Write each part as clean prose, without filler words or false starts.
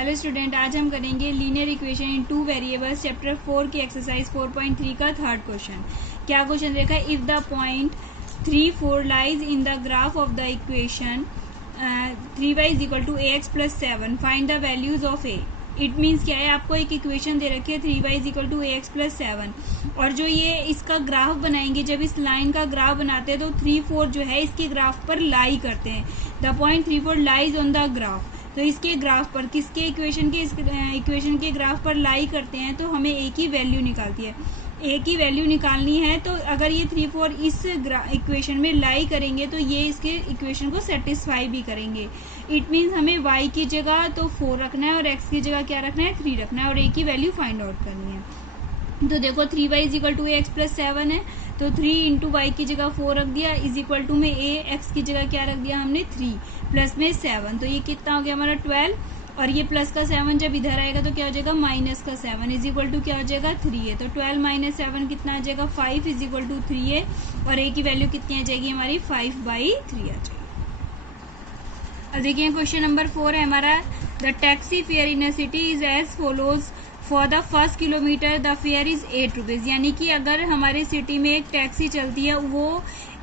Hello student, आज हम करेंगे linear equation in two variables chapter 4 की एक्सरसाइज 4.3 का थर्ड क्वेश्चन। क्या क्वेश्चन देखा? If the point 3, 4 lies in the graph of the equation 3y is equal to ax plus 7 find the values of a। It means क्या है, आपको एक equation दे रखी है 3y is equal to ax plus 7 और जो ये इसका ग्राफ बनाएंगे, जब इस लाइन का ग्राफ बनाते हैं तो 3, 4 जो है इसके ग्राफ पर लाई करते हैं। The point 3, 4 lies on the graph, तो इसके ग्राफ पर किसके इक्वेशन के ग्राफ पर लाई करते हैं तो हमें एक ही वैल्यू निकालती है, एक ही वैल्यू निकालनी है। तो अगर ये 3, 4 इस इक्वेशन में लाई करेंगे तो ये इसके इक्वेशन को सेटिस्फाई भी करेंगे। इट मीन्स हमें y की जगह तो 4 रखना है और x की जगह क्या रखना है, 3 रखना है और एक ही वैल्यू फाइंड आउट करनी है। तो देखो 3y is equal to x plus 7 है, तो 3 इंटू वाई की जगह 4 रख दिया, इज इक्वल टू में a, x की जगह क्या रख दिया हमने 3 प्लस में 7, तो ये कितना हो गया हमारा 12 और ये प्लस का 7 जब इधर आएगा तो क्या हो जाएगा माइनस का 7 इज इक्वल टू क्या हो जाएगा 3 है। तो 12 माइनस 7 कितना आ जाएगा 5 इज इक्वल टू 3 है और a की वैल्यू कितनी आ जाएगी हमारी 5/3 आ जाएगी। अब देखिए क्वेश्चन नंबर 4 है हमारा, the taxi fare in a city is as follows for the first kilometre the fare is 8 rupees. यानी कि अगर हमारे सिटी में एक टैक्सी चलती है वो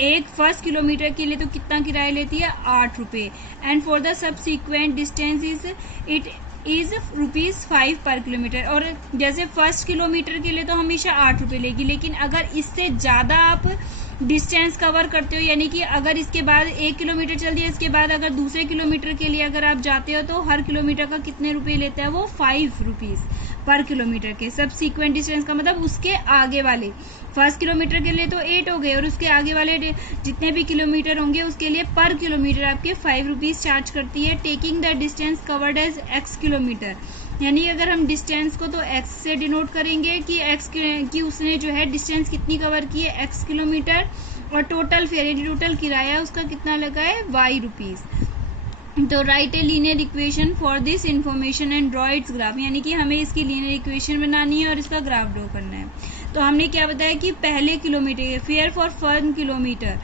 एक फर्स्ट किलोमीटर के लिए तो कितना किराया लेती है 8 रुपये, and for the subsequent distance it is ₹5 पर किलोमीटर। और जैसे फर्स्ट किलोमीटर के लिए तो हमेशा 8 रुपये लेगी, लेकिन अगर इससे ज्यादा आप डिस्टेंस कवर करते हो, यानी कि अगर इसके बाद 1 किलोमीटर चल दिया, इसके बाद अगर दूसरे किलोमीटर के लिए अगर आप जाते हो तो हर किलोमीटर का कितने रुपए लेता है वो 5 रुपीज पर किलोमीटर के। सबसिक्वेंट डिस्टेंस का मतलब उसके आगे वाले, फर्स्ट किलोमीटर के लिए तो 8 हो गए और उसके आगे वाले जितने भी किलोमीटर होंगे उसके लिए पर किलोमीटर आपके 5 रुपीज चार्ज करती है। Taking the distance covered as x kilometre, यानी अगर हम डिस्टेंस को तो x से डिनोट करेंगे कि x की उसने जो है डिस्टेंस कितनी कवर की है x किलोमीटर, और टोटल फेयर यानी टोटल किराया उसका कितना लगा है y रुपीज। तो right a linear equation for this information and draw it's graph, यानी कि हमें इसकी लीनियर इक्वेशन बनानी है और इसका ग्राफ ड्रॉ करना है। तो हमने क्या बताया कि पहले किलोमीटर फेयर फॉर 1 किलोमीटर,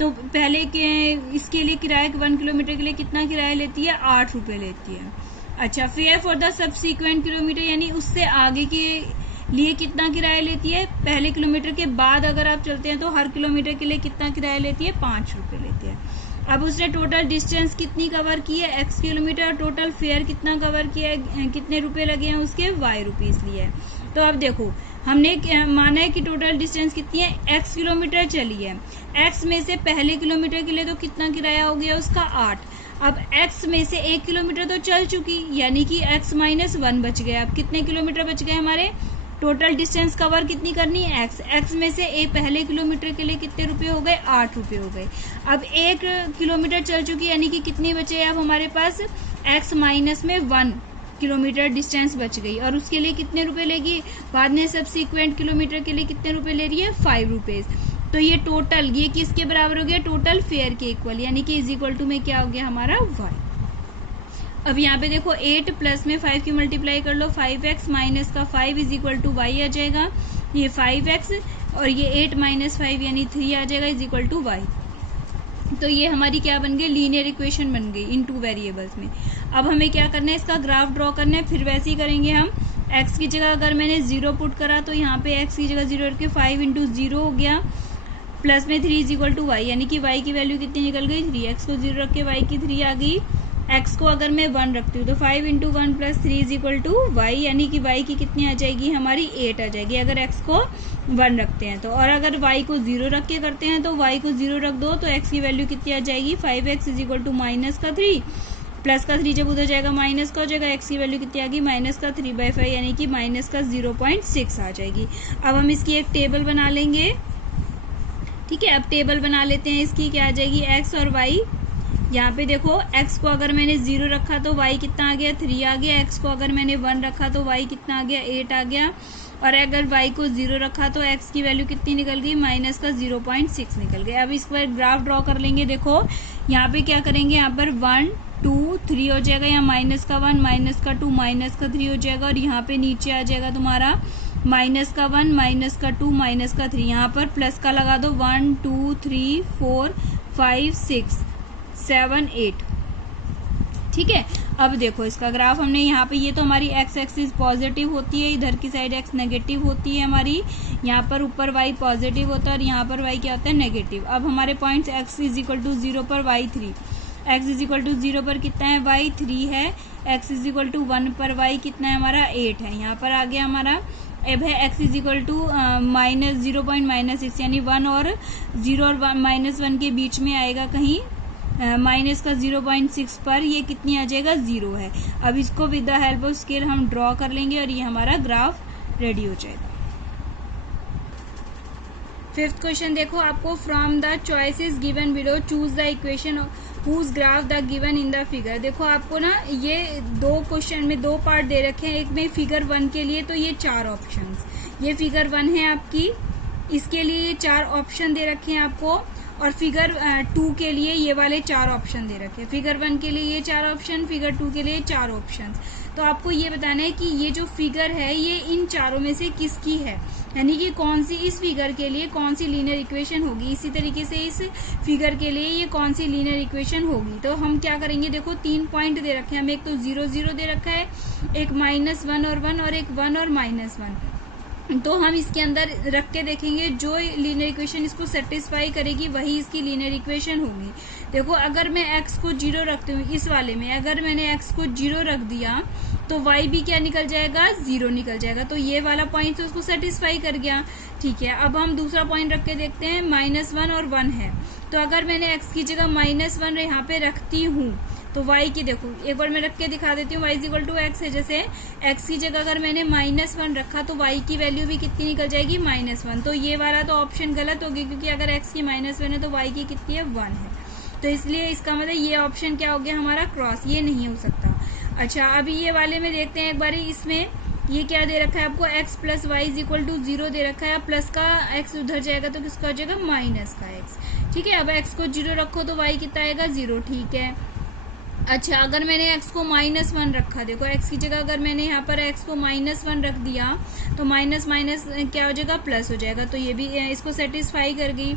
तो पहले के इसके लिए किराया 1 किलोमीटर के लिए कितना किराया लेती है 8 रुपये लेती है। अच्छा, fair for the subsequent kilometre यानी उससे आगे के लिए कितना किराया लेती है, पहले किलोमीटर के बाद अगर आप चलते हैं तो हर किलोमीटर के लिए कितना किराया लेती है 5 रुपये लेती है। अब उसने टोटल डिस्टेंस कितनी कवर की है x किलोमीटर, टोटल फेयर कितना कवर किया है, कितने रुपए लगे हैं उसके y रुपीज लिए है। तो अब देखो हमने माना है कि टोटल डिस्टेंस कितनी है x किलोमीटर चली है, x में से पहले किलोमीटर के लिए तो कितना किराया हो गया उसका 8। अब x में से 1 किलोमीटर तो चल चुकी, यानी कि x माइनस 1 बच गया। अब कितने किलोमीटर बच गए हमारे, टोटल डिस्टेंस कवर कितनी करनी है x में से एक पहले किलोमीटर के लिए कितने रुपए हो गए 8 रुपए हो गए। अब 1 किलोमीटर चल चुकी, यानी कि कितनी बचे अब हमारे पास x माइनस में 1 किलोमीटर डिस्टेंस बच गई और उसके लिए कितने रुपए लेगी, बाद में सबसिक्वेंट किलोमीटर के लिए कितने रुपए ले रही है 5 रुपीज। तो ये टोटल ये किसके बराबर हो गया, टोटल फेयर के इक्वल, यानी कि इज इक्वल टू में क्या हो गया हमारा y। अब यहाँ पे देखो 8 प्लस में 5 की मल्टीप्लाई कर लो, 5x माइनस का 5 इज इक्वल टू y आ जाएगा, ये 5x और ये 8 माइनस 5 यानी 3 आ जाएगा इज इक्वल टू y। तो ये हमारी क्या बन गई, लीनियर इक्वेशन बन गई इन टू वेरिएबल्स में। अब हमें क्या करना है, इसका ग्राफ ड्रॉ करना है। फिर वैसे ही करेंगे हम, x की जगह अगर मैंने 0 पुट करा तो यहाँ पे x की जगह 0 रख के 5 इंटू 0 हो गया प्लस में 3 इज इक्वल टू y, यानी कि y की वैल्यू कितनी निकल गई 3, x को 0 रख के y की 3 आ गई। x को अगर मैं 1 रखती हूँ तो 5 into 1 plus 3 is equal to y, यानी कि y की कितनी आ जाएगी हमारी 8 आ जाएगी अगर x को 1 रखते हैं तो। और अगर y को 0 रख के करते हैं तो y को 0 रख दो तो x की वैल्यू कितनी आ जाएगी 5x is equal to minus का 3, प्लस का 3 जब उधर जाएगा माइनस का हो जाएगा, x की वैल्यू कितनी आ गई माइनस का 3/5 यानी कि माइनस का 0.6 आ जाएगी। अब हम इसकी एक टेबल बना लेंगे, ठीक है। अब टेबल बना लेते हैं इसकी, क्या आ जाएगी x और y। यहाँ पे देखो x को अगर मैंने 0 रखा तो y कितना आ गया 3 आ गया, x को अगर मैंने 1 रखा तो y कितना आ गया 8 आ गया, और अगर y को 0 रखा तो x की वैल्यू कितनी निकल गई माइनस का 0.6 निकल गया। अब इसको एक ग्राफ ड्रॉ कर लेंगे। देखो यहाँ पे क्या करेंगे, यहाँ पर 1 2 3 हो जाएगा, यहाँ माइनस का 1 माइनस का 2 माइनस का 3 हो जाएगा, और यहाँ पे नीचे आ जाएगा तुम्हारा माइनस का 1 माइनस का 2 माइनस का 3, यहाँ पर प्लस का लगा दो 1 2 3 4 5 6 7 8, ठीक है। अब देखो इसका ग्राफ हमने यहाँ पे, ये तो हमारी एक्स एक्सिस पॉजिटिव होती है, इधर की साइड एक्स नेगेटिव होती है हमारी, यहाँ पर ऊपर वाई पॉजिटिव होता है और यहाँ पर वाई क्या होता है नेगेटिव। अब हमारे points x is equal to 0 पर y 3, x is equal to 0 पर कितना है वाई 3 है, एक्स इज इक्वल टू 1 पर वाई कितना है हमारा 8 है। यहाँ पर आ गया हमारा, अब है x is equal to minus 0.6 यानी 1 और 0 और -1 के बीच में आएगा कहीं, माइनस का 0.6 पर ये कितनी आ जाएगा 0 है। अब इसको with the help of scale हम ड्रॉ कर लेंगे और ये हमारा ग्राफ रेडी हो जाएगा। फिफ्थ क्वेश्चन देखो, आपको from the choices given below choose the equation whose graph the given in the figure. देखो आपको ना ये दो क्वेश्चन में दो पार्ट दे रखे हैं, एक में फिगर 1 के लिए तो ये 4 ऑप्शंस, ये फिगर 1 है आपकी, इसके लिए ये 4 ऑप्शन दे रखे हैं आपको, और फिगर 2 के लिए ये वाले 4 ऑप्शन दे रखे हैं। फिगर 1 के लिए ये 4 ऑप्शन, फिगर 2 के लिए 4 ऑप्शन। तो आपको ये बताना है कि ये जो फिगर है ये इन चारों में से किसकी है, यानी कि कौन सी इस फिगर के लिए कौन सी लीनियर इक्वेशन होगी, इसी तरीके से इस फिगर के लिए ये कौन सी लीनियर इक्वेशन होगी। तो हम क्या करेंगे, देखो 3 पॉइंट दे रखे हैं हमें, एक तो 0 0 दे रखा है, एक -1 और 1 और एक 1 और -1। तो हम इसके अंदर रख के देखेंगे, जो लीनियर इक्वेशन इसको सेटिस्फाई करेगी वही इसकी लीनियर इक्वेशन होगी। देखो अगर मैं x को 0 रखती हूँ, इस वाले में अगर मैंने x को 0 रख दिया तो y भी क्या निकल जाएगा 0 निकल जाएगा। तो ये वाला पॉइंट तो उसको सेटिस्फाई कर गया, ठीक है। अब हम दूसरा पॉइंट रख के देखते हैं, -1 और 1 है, तो अगर मैंने x की जगह -1 यहाँ पे रखती हूँ तो y की, देखो एक बार मैं रख के दिखा देती हूँ, y is equal to x है, जैसे x की जगह अगर मैंने -1 रखा तो y की वैल्यू भी कितनी निकल जाएगी -1। तो ये वाला तो ऑप्शन गलत होगी, क्योंकि अगर x की -1 है तो y की कितनी है 1 है, तो इसलिए इसका मतलब ये ऑप्शन क्या हो गया हमारा क्रॉस, ये नहीं हो सकता। अच्छा अभी ये वाले में देखते हैं एक बार, इसमें ये क्या दे रखा है आपको, x plus y is equal to 0 दे रखा है, प्लस का x उधर जाएगा तो किसका हो जाएगा माइनस का x, ठीक है। अब x को 0 रखो तो y कितना आएगा 0, ठीक है। अच्छा अगर मैंने x को -1 रखा, देखो x की जगह अगर मैंने यहाँ पर x को -1 रख दिया तो माइनस माइनस क्या हो जाएगा प्लस हो जाएगा, तो ये भी इसको सेटिस्फाई कर गई।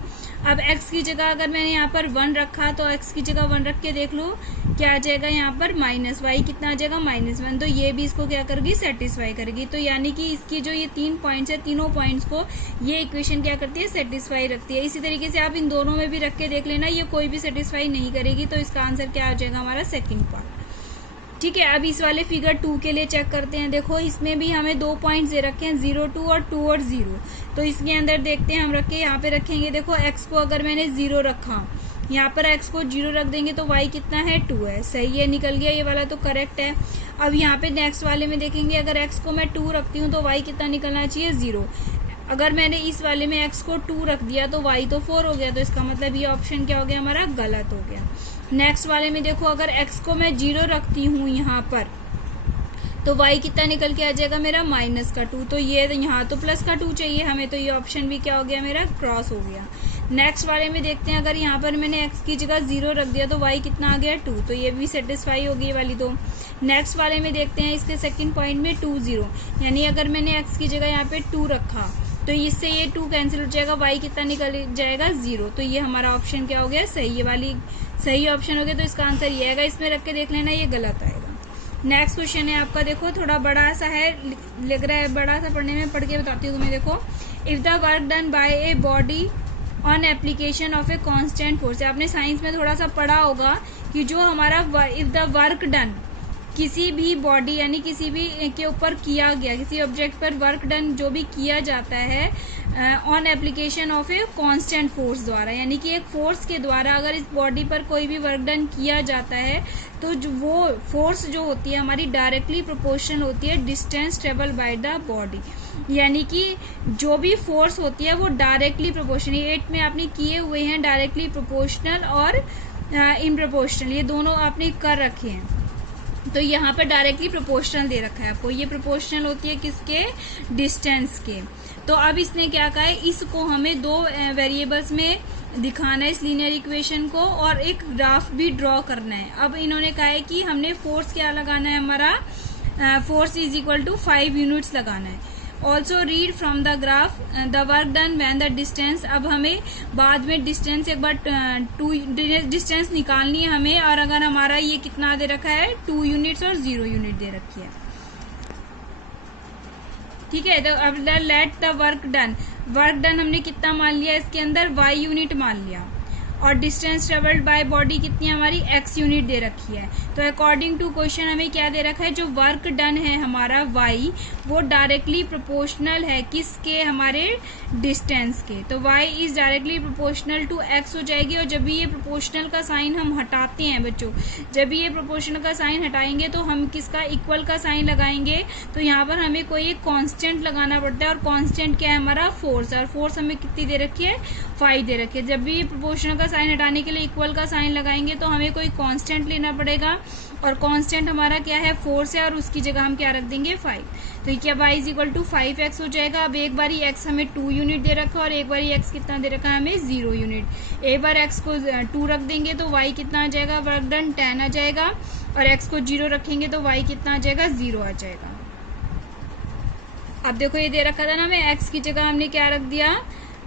अब x की जगह अगर मैंने यहाँ पर 1 रखा तो x की जगह 1 रख के देख लो क्या आ जाएगा, यहाँ पर -y कितना आ जाएगा -1, तो ये भी इसको क्या करेगी सेटिस्फाई करेगी। तो यानी कि इसकी जो ये 3 पॉइंट्स है, तीनों पॉइंट्स को ये इक्वेशन क्या करती है सेटिस्फाई रखती है। इसी तरीके से आप इन दोनों में भी रख के देख लेना, ये कोई भी सेटिस्फाई नहीं करेगी, तो इसका आंसर क्या आ जाएगा हमारा सेकंड पार्ट, ठीक है। अब इस वाले फिगर 2 के लिए चेक करते हैं। देखो इसमें भी हमें 2 पॉइंट्स दे रखे हैं, 0 2 और 2 और 0। तो इसके अंदर देखते हैं हम रख के, यहाँ पे रखेंगे, देखो x को अगर मैंने 0 रखा, यहाँ पर x को 0 रख देंगे तो y कितना है 2 है, सही है, निकल गया, ये वाला तो करेक्ट है। अब यहाँ पे नेक्स्ट वाले में देखेंगे, अगर x को मैं 2 रखती हूँ तो y कितना निकलना चाहिए 0। अगर मैंने इस वाले में x को 2 रख दिया तो y तो 4 हो गया, तो इसका मतलब ये ऑप्शन क्या हो गया हमारा गलत हो गया। नेक्स्ट वाले में देखो अगर x को मैं 0 रखती हूँ यहाँ पर तो y कितना निकल के आ जाएगा मेरा -2, तो ये यहाँ तो +2 चाहिए हमें, तो ये ऑप्शन भी क्या हो गया मेरा क्रॉस हो गया। नेक्स्ट वाले में देखते हैं, अगर यहाँ पर मैंने x की जगह 0 रख दिया तो y कितना आ गया 2, तो ये भी सेटिस्फाई होगी ये वाली। तो नेक्स्ट वाले में देखते हैं, इसके सेकंड पॉइंट में 2 0, यानी अगर मैंने x की जगह यहाँ पे 2 रखा तो इससे ये 2 कैंसिल हो जाएगा, y कितना निकल जाएगा 0, तो ये हमारा ऑप्शन क्या हो गया सही, ये वाली सही ऑप्शन हो गया। तो इसका आंसर ये आएगा, इसमें रख के देख लेना, ये गलत आएगा। नेक्स्ट क्वेश्चन है आपका, देखो थोड़ा बड़ा सा है, लग रहा है बड़ा सा, पढ़ने में पढ़ के बताती हूँ तुम्हें। देखो if the work done by a body on application of a constant force, आपने साइंस में थोड़ा सा पढ़ा होगा कि जो हमारा इफ द वर्क डन, किसी भी बॉडी यानी किसी भी के ऊपर किया गया, किसी ऑब्जेक्ट पर वर्क डन जो भी किया जाता है on application of a constant force द्वारा, यानी कि एक फोर्स के द्वारा अगर इस बॉडी पर कोई भी वर्क डन किया जाता है तो जो वो फोर्स जो होती है हमारी डायरेक्टली प्रोपोर्शनल होती है distance travel by the body, यानी कि जो भी फोर्स होती है वो डायरेक्टली प्रोपोर्शनल, 8 में आपने किए हुए हैं डायरेक्टली प्रोपोर्शनल और इन प्रोपोर्शनल, ये दोनों आपने कर रखे हैं। तो यहाँ पर डायरेक्टली प्रोपोर्शनल दे रखा है आपको, ये प्रोपोर्शनल होती है किसके डिस्टेंस के। तो अब इसने क्या कहा है, इसको हमें 2 वेरिएबल्स में दिखाना है इस लीनियर इक्वेशन को, और एक ग्राफ भी ड्रॉ करना है। अब इन्होंने कहा है कि हमने फोर्स क्या लगाना है, हमारा force is equal to 5 units लगाना है, also read from the graph the work done when the distance. अब हमें बाद में डिस्टेंस एक बार डिस्टेंस निकालनी है हमें, और अगर हमारा ये कितना दे रखा है 2 यूनिट्स और 0 यूनिट दे रखी है, ठीक है। तो अब लेट द वर्क डन हमने कितना मान लिया इसके अंदर y यूनिट मान लिया, और डिस्टेंस ट्रेवल्ड बाय बॉडी कितनी हमारी x यूनिट दे रखी है। तो अकॉर्डिंग टू क्वेश्चन हमें क्या दे रखा है, जो वर्क डन है हमारा y वो डायरेक्टली प्रोपोर्शनल है किसके, हमारे डिस्टेंस के। तो y is directly proportional to x हो जाएगी। और जब भी ये प्रोपोर्शनल का साइन हम हटाते हैं बच्चों, जब भी ये प्रोपोर्शनल का साइन हटाएंगे तो हम किसका इक्वल का साइन लगाएंगे, तो यहाँ पर हमें कोई एक कांस्टेंट लगाना पड़ता है, और कांस्टेंट क्या है हमारा फोर्स, और फोर्स हमें कितनी दे रखी है 5 दे रखी है। जब भी ये प्रोपोर्शनल का साइन हटाने के लिए इक्वल का साइन लगाएंगे तो हमें कोई कांस्टेंट लेना पड़ेगा, और कांस्टेंट हमारा क्या है फोर्स है, और उसकी जगह हम क्या रख देंगे 5। तो क्या y is equal to 5x हो जाएगा। अब एक बारी x हमें 2 यूनिट दे रखा है, और एक बारी x कितना दे रखा है हमें 0 यूनिट। एक बार x को 2 रख देंगे तो y कितना आ जाएगा, वर्क डन 10 आ जाएगा, और x को 0 रखेंगे तो y कितना आ जाएगा 0 आ जाएगा। अब देखो ये दे रखा था ना हमें, x की जगह हमने क्या रख दिया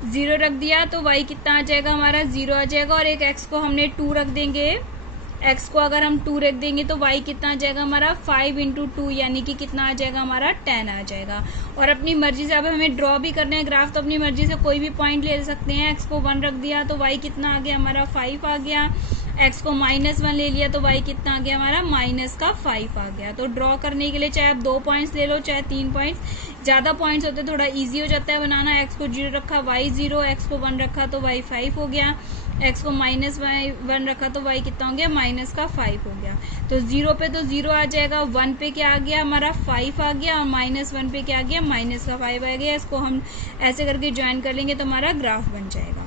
0 रख दिया, तो y कितना आ जाएगा हमारा 0 आ जाएगा, और एक x को हमने 2 रख देंगे, x को अगर हम 2 रख देंगे तो y कितना आ जाएगा हमारा 5 इंटू 2, यानी कि कितना आ जाएगा हमारा 10 आ जाएगा। और अपनी मर्जी से अब हमें ड्रॉ भी करना है ग्राफ, तो अपनी मर्जी से कोई भी पॉइंट ले सकते हैं। x को 1 रख दिया तो y कितना आ गया हमारा 5 आ गया, x को -1 ले लिया तो y कितना आ गया हमारा -5 आ गया। तो ड्रॉ करने के लिए चाहे आप 2 पॉइंट्स ले लो चाहे 3 पॉइंट्स, ज़्यादा पॉइंट्स होते थोड़ा इजी हो जाता है बनाना। x को 0 रखा y 0, x को 1 रखा तो y 5 हो गया, x को -1 रखा तो y कितना हो गया -5 हो गया। तो 0 पे तो 0 आ जाएगा, 1 पे क्या आ गया हमारा 5 आ गया, और -1 पे क्या आ गया -5 आ गया। इसको हम ऐसे करके ज्वाइन कर लेंगे तो हमारा ग्राफ बन जाएगा।